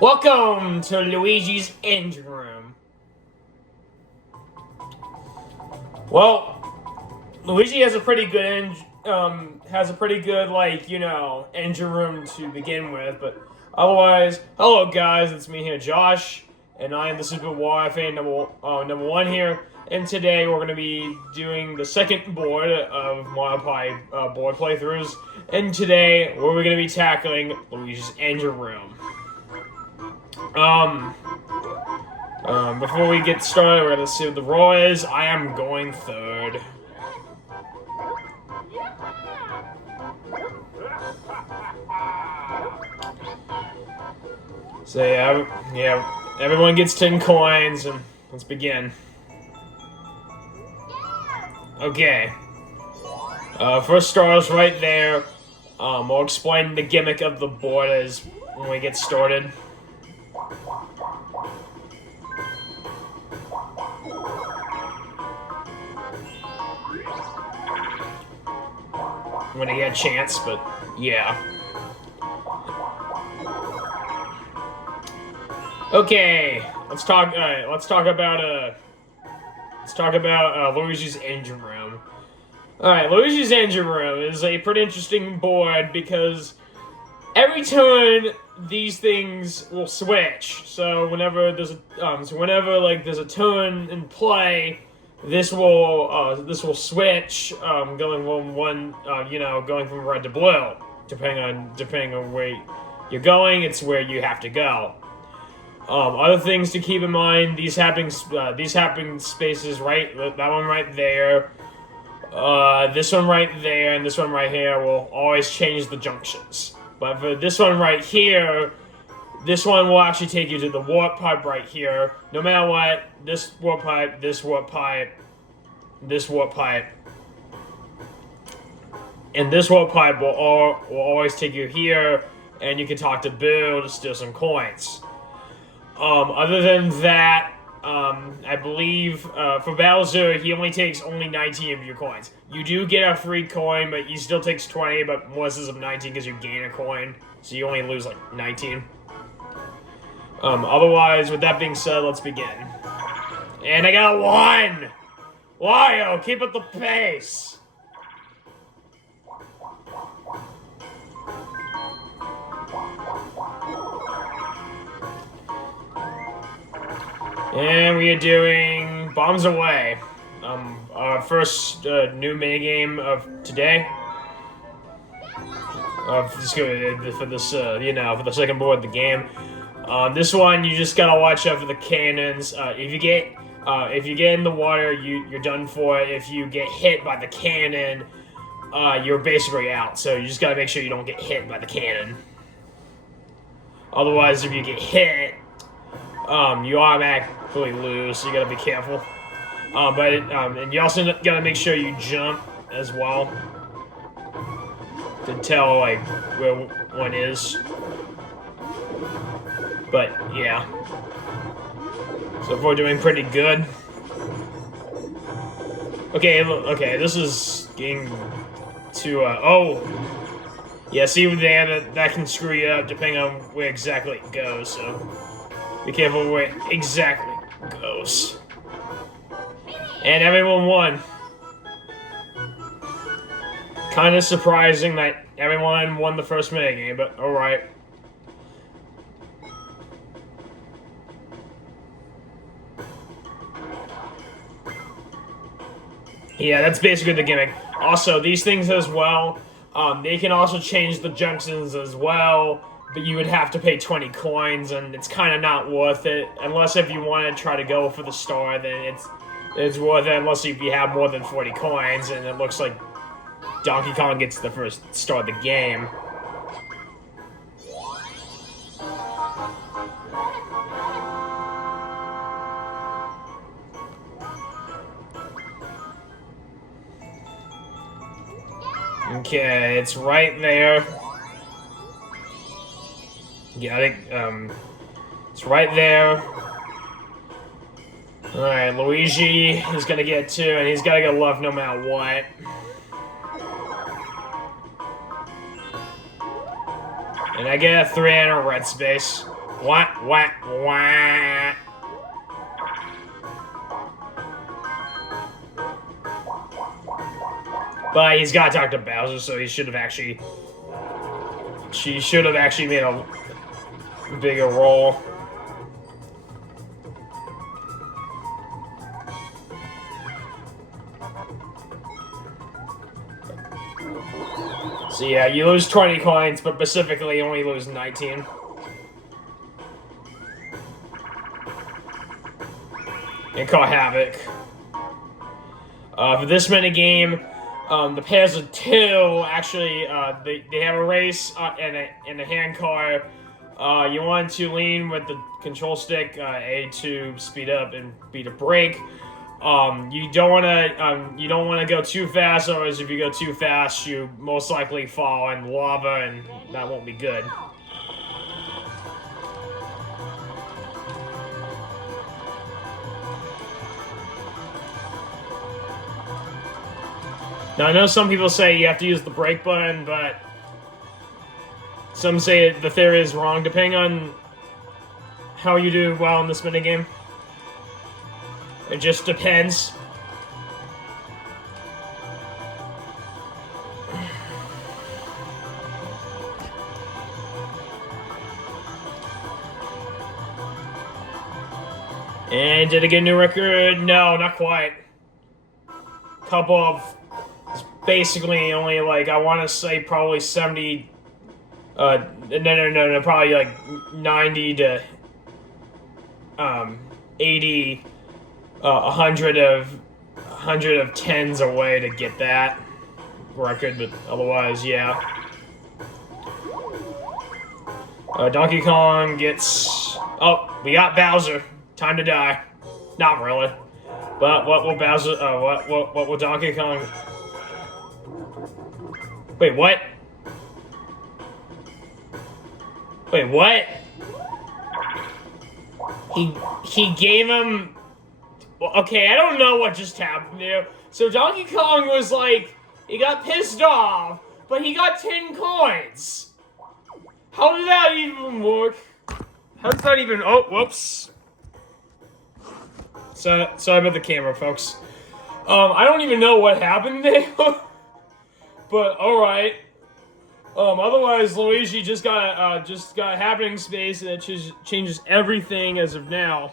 Welcome to Luigi's engine room. Well, Luigi has a pretty good engine room to begin with, but otherwise, hello guys, it's me here, Josh, and I am the Super Wire fan number one here. And today we're going to be doing the second board of Mario Party board playthroughs. And today we're going to be tackling Luigi's engine room. Before we get started, we're gonna see what the roll is. I am going third. So yeah, everyone gets 10 coins, and let's begin. Okay. First star is right there. I'll explain the gimmick of the board as when we get started. When I get a chance, but yeah. Okay, let's talk about Luigi's engine room. All right, Luigi's engine room is a pretty interesting board because every turn these things will switch. So whenever there's a turn in play, this will switch, going from going from red to blue, depending on where you're going. It's where you have to go. Other things to keep in mind: these happening spaces, right? That one right there, this one right there, and this one right here will always change the junctions. But for this one right here, this one will actually take you to the warp pipe right here. No matter what, this warp pipe, this warp pipe, this warp pipe, and this warp pipe will always take you here, and you can talk to Boo to steal some coins. Other than that, I believe for Bowser, he only takes 19 of your coins. You do get a free coin, but he still takes 20, but Melissa's of 19 because you gain a coin, so you only lose like 19. Otherwise, with that being said, let's begin. And I got a 1! Wario, keep up the pace! And we are doing Bombs Away. Our first new minigame of today. For the second board of the game. This one, you just gotta watch out for the cannons. If you get in the water, you're done for. If you get hit by the cannon, you're basically out. So you just gotta make sure you don't get hit by the cannon. Otherwise, if you get hit, you automatically lose. So you gotta be careful. And you also gotta make sure you jump as well to tell like where one is. But yeah, so far doing pretty good. Okay, this is getting to yeah. See there that can screw you up depending on where exactly it goes. So be careful where it exactly goes. And everyone won. Kind of surprising that everyone won the first minigame, but alright. Yeah, that's basically the gimmick. Also, these things as well, they can also change the junctions as well, but you would have to pay 20 coins, and it's kind of not worth it. Unless if you want to try to go for the star, then it's worth it, unless if you have more than 40 coins, and it looks like Donkey Kong gets the first star of the game. Okay, it's right there. Yeah, I think, it's right there. Alright, Luigi is gonna get 2, and he's gotta get left no matter what. And I get a 3 and a red space. Wah. But he's got to talk to Bowser, so he should have actually... She should have actually made a bigger role. So yeah, you lose 20 coins, but specifically you only lose 19. And caught Havoc. For this minigame, the pairs of two actually they have a race in a hand car. You want to lean with the control stick A to speed up and B to brake. You don't want to go too fast, otherwise if you go too fast, you most likely fall in lava, and that won't be good. Now, I know some people say you have to use the brake button, but some say the theory is wrong, depending on how you do well in this minigame. It just depends. And did it get a new record? No, not quite. Couple of... It's basically only like, I want to say probably 70... no, probably like 90 to 80, 100 of tens away to get that record, but otherwise, yeah. Donkey Kong gets... Oh, we got Bowser. Time to die. Not really. But what will Bowser... what will Donkey Kong... Wait, what? Wait, what? He gave him... Well, okay, I don't know what just happened there. So Donkey Kong was like... He got pissed off, but he got 10 coins. How did that even work? How does that even... Oh, whoops. So, sorry about the camera, folks. I don't even know what happened there. But, alright. Otherwise, Luigi just got happening space, and it changes everything as of now.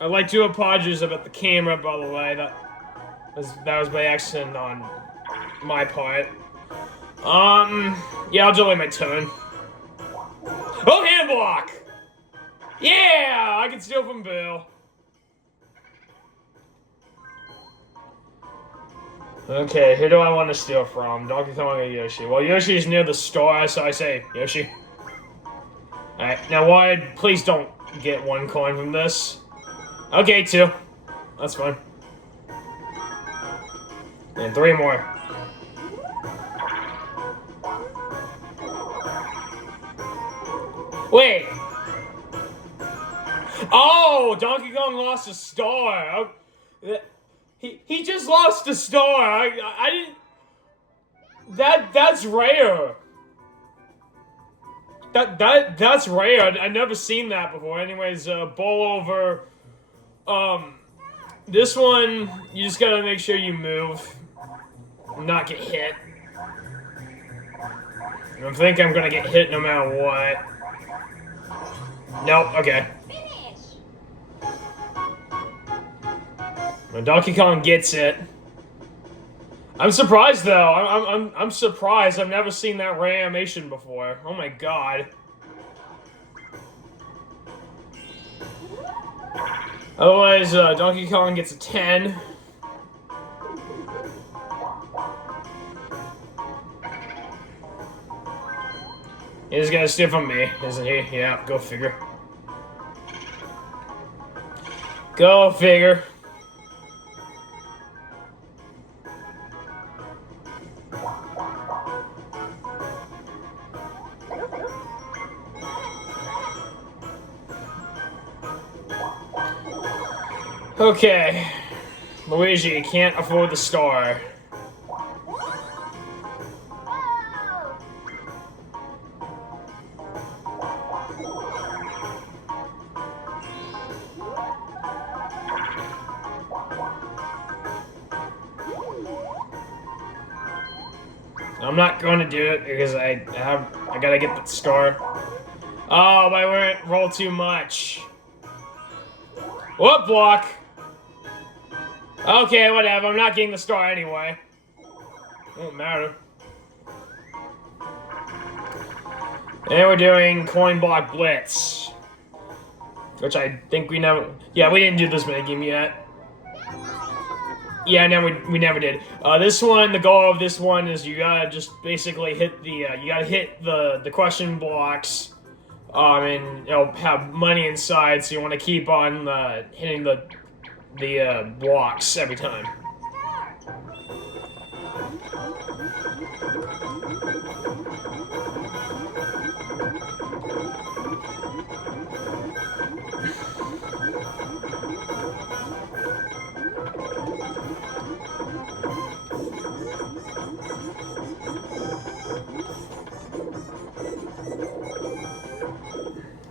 I'd like to apologize about the camera, by the way. That was by accident on my part. Yeah, I'll delay my turn. Oh, hand block! Yeah! I can steal from Bill. Okay, who do I want to steal from? Donkey Kong or Yoshi? Well, Yoshi's near the store, so I say Yoshi. Alright, now why? Please don't get 1 coin from this. Okay, 2. That's fine. And 3 more. Wait! Oh! Donkey Kong lost a star! He just lost a star! I didn't... That's rare! That's rare. I've never seen that before. Anyways, bowl over. This one, you just gotta make sure you move. Not get hit. I think I'm gonna get hit no matter what. Nope, okay. When Donkey Kong gets it. I'm surprised though. I'm surprised. I've never seen that rare animation before. Oh my god. Otherwise, Donkey Kong gets a 10. He's gonna steal from me, isn't he? Yeah, go figure. Go figure. Okay. Luigi can't afford the star. I'm not going to do it because I gotta get the star. Oh, I went roll too much. Whoop, block. Okay, whatever. I'm not getting the star anyway. Won't matter. And we're doing coin block blitz, which I think we never. Yeah, we didn't do this minigame yet. Yeah, no, we never did. This one, the goal of this one is you gotta just basically hit the you gotta hit the question blocks, and have money inside. So you want to keep on hitting the blocks every time.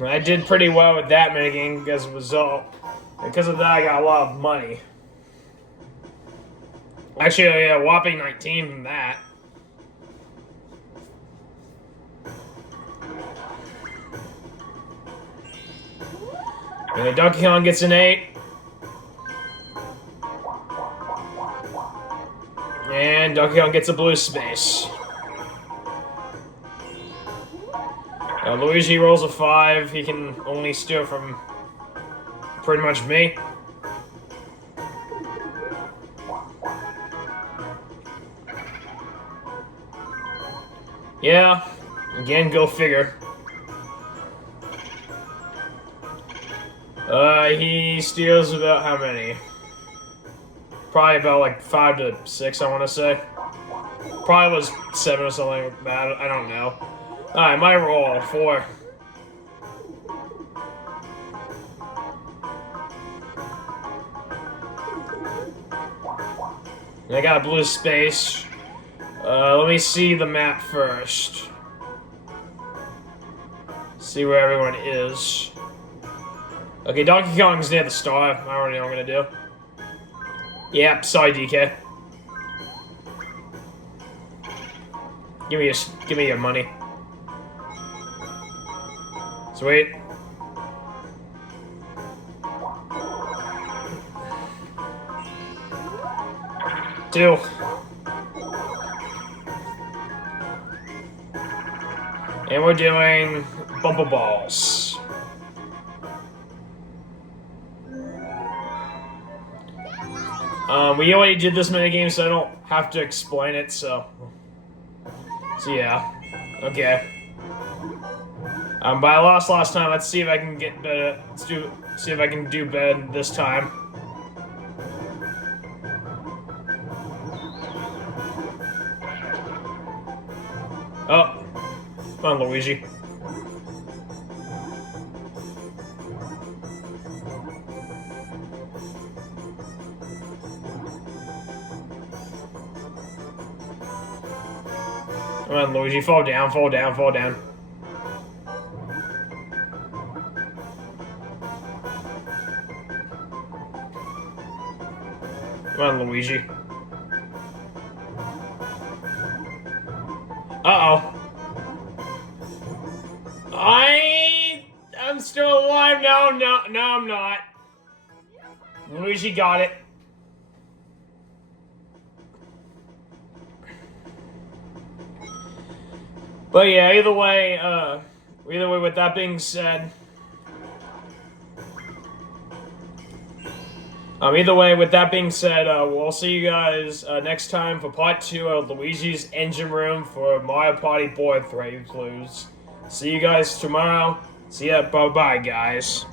I did pretty well with that minigame as a result. Because of that, I got a lot of money. Actually, a whopping 19 from that. And Donkey Kong gets an 8. And Donkey Kong gets a blue space. Luigi rolls a 5. He can only steal from pretty much me. Yeah, again, go figure. He steals about how many? Probably about like 5 to 6, I want to say. Probably was 7 or something like that. I don't know. Alright, my roll, 4. I got a blue space. Let me see the map first. See where everyone is. Okay, Donkey Kong's near the star. I already know what I'm gonna do. Yep, sorry, DK. Give me your money. Sweet. Two. And we're doing bumper balls. We already did this minigame, so I don't have to explain it, so yeah. Okay. But I lost last time. Let's see if I can get better. See if I can do better this time. Oh, come on, Luigi. Come on, Luigi. Fall down, fall down, fall down. Come on, Luigi. Uh-oh. I'm still alive. No, I'm not. Luigi got it. But yeah, either way, with that being said, we'll see you guys next time for part 2 of Luigi's Engine Room for Mario Party Board 3 Clues. See you guys tomorrow. See ya. Bye-bye, guys.